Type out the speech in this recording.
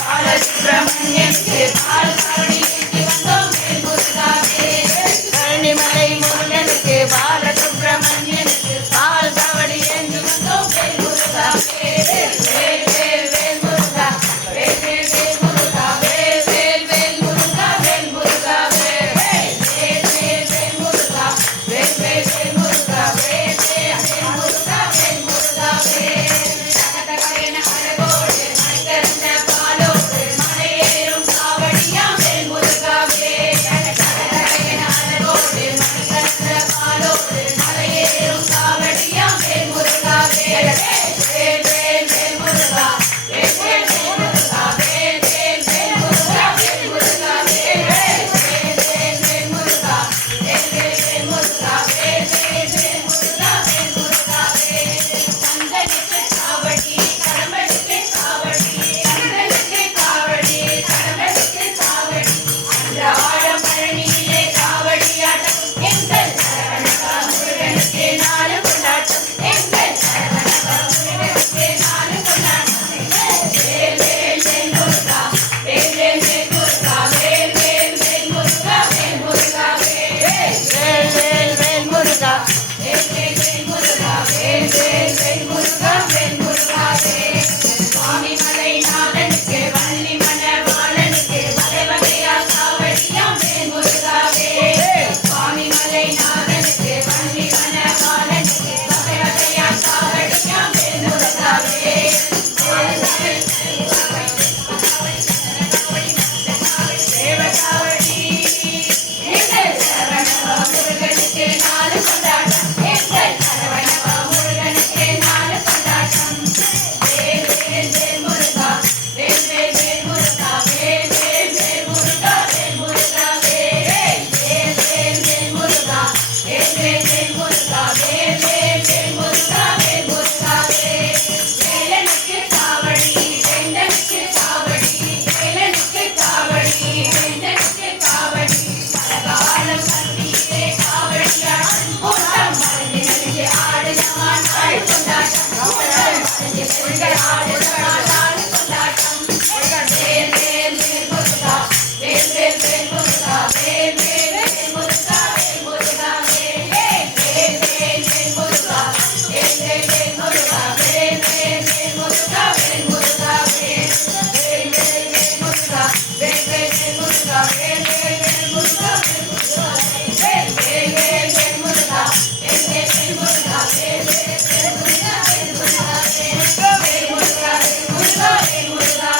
பாலசுப்ரமணியனுக்கு பால் காவடி ஏந்தி வந்தோம் வேல் முருகாவே. பழனிமலை முருகனுக்கு பாலசுப்ரமணியனுக்கு பால் காவடி ஏந்தி வந்தோம் வேல் முருகாவே. வேல் வேல் வேல் முருகா வேல் வேல் வேல் முருகா வேல் வேல் வேல் முருகா வேல் முருகாவே. வேல் வேல் வேல் முருகா வேல் வேல் வேல் முருகா வேல் வேல் வேல் முருகா வேல் முருகாவே. தகதகென அழகோடு மணிகரண்ட பாலோடு மலையேறும் காவடியாம் வேல் முருகாவே. தகதகென அழகோடு மணிகரண்ட பாலோடு மலையேறும் காவடியாம் வேல் முருகாவே. வேல் வேல் வேல் முருகா வேல் வேல் வேல் முருகா வேல் வேல் வேல் முருகா வேல் முருகாவே. வேல் வேல் வேல் முருகா வேல் வேல் வேல் முருகா வேல் வேல் வேல் முருகா வேல் முருகாவே. கந்தனுக்கு காவடி கடம்பனுக்கு காவடி கந்தனுக்கு காவடி கடம்பனுக்கு காவடி அன்றாடம் பழனியிலே காவடியாட்டம் எங்கள் சரவணபா முருகனுக்கு நாலு கொண்டாட்டம் எங்கள் சரவணபா முருகனுக்கு நாலு கொண்டாட்டம். வேல் வேல் வேல் முருகா வேல் வேல் வேல் முருகா வேல் வேல் வேல் முருகா வேல் முருகாவே. வேல் வேல் வேல் முருகா வேல் வேல் வேல் முருகா வேல் வேல் வேல் முருகா வேல் முருகாவே. சுவாமி மலைநாதனுக்கு வள்ளி மணவாளனுக்கு வகை வகையா காவடியாம் வேல் முருகாவே. சுவாமி மலைநாதனுக்கு வள்ளி மணவாளனுக்கு வகை வகையா காவடியாம் வேல் முருகாவே. தேவகாவடி எங்கள் சரவணபா முருகனுக்கு நாலு கொண்டாட்டம் எங்கள் சரவணபா முருகனுக்கு நாலு கொண்டாட்டம். வேல் வேல் வேல் முருகா வேல் வேல் வேல் முருகா வேல் வேல் வேல் முருகா வேல் முருகாவே. வேல் வேல் வேல் முருகா வேல் வேல் வேல் முருகா வேல் வேல் வேல் முருகா வேல் முருகாவே. வேலனுக்கு காவடி வேந்தனுக்கு காவடி வேலனுக்கு காவடி வேந்தனுக்கு காவடி பலகாலம் பந்தியிலே காவடியாடும் கூட்டம் மறைந்து நெருங்கி ஆடுதமான் நாள் கொண்டாட்டம் கூட்டம் மறைந்து நெருங்கி ஆடுதமான் நாள் கொண்டாட்டம். வேல் வேல் வேல் முருகா வேல் வேல் வேல் முருகா வேல் வேல் வேல் முருகா வேல் முருகாவே. வேல் வேல் வேல் வேல் முருகா வேல் வேல் வேல் முருகா வேல் வேல் வேல் முருகா வேல் முருகாவே. வேல் வேல் வேல் முருகா வேல் வேல் வேல் முருகா வேல் வேல் வேல் முருகா வேல் முருகாவே. வேல் வேல் வேல் வேல் முருகா வேல் வேல் வேல் முருகா வேல் வேல் வேல் முருகா வேல் முருகாவே. வேல் முருகா வேல் முருகா வேல் முருகா